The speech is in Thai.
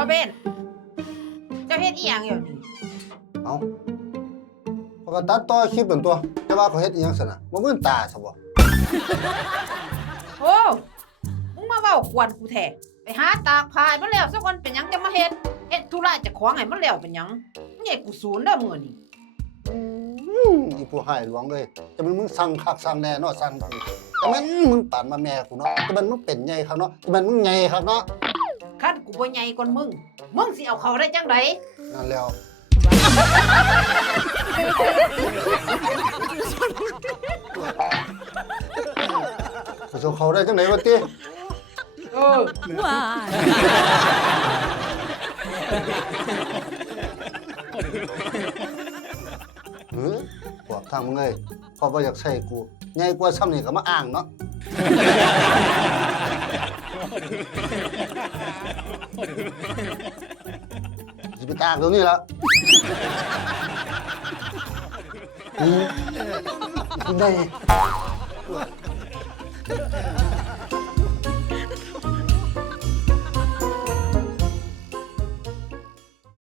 บ่เป็นเจ้าเฮ็ดอีหยังอยู่นี่เอาเขาก็ตัดต่อคลิปเป็นตัว แต่ว่าเขาเฮ็ดอีหยังซั่นน่ะบ่มื่นตาซะบ่โอ้มึงมาเว้ากวนกูแท้ไปหาตากผ้าให้มันแล้วสักคนเป็นหยังจะมาเฮ็ดเฮ็ดธุระเจะของให้มันแล้วเป็นหยังมึงให้กูศูนย์เด้อมื้อนี้อืมอีผู้ให้หลวงเลยจะมันมึงสั่งคักสั่งแน่เนาะสั่งกูแต่มันมึงปานมาแม่กูเนาะแต่มันมึงเป็นใหญ่ครับเนาะแต่มันมึงใหญ่ครับเนาะ คันกูบ่ใหญ่กว่ามึง มึงสิเอาเขาได้จังไดนั่นแล้วกูจะเขาได้จังไหนวะติเออ Why? เฮ้ยพวกทางมึงเอ้ยพอบ่อยากใส่กูใหญ่กว่าซ้ำนี่ก็มาอ้างเนาะ สิไปตากต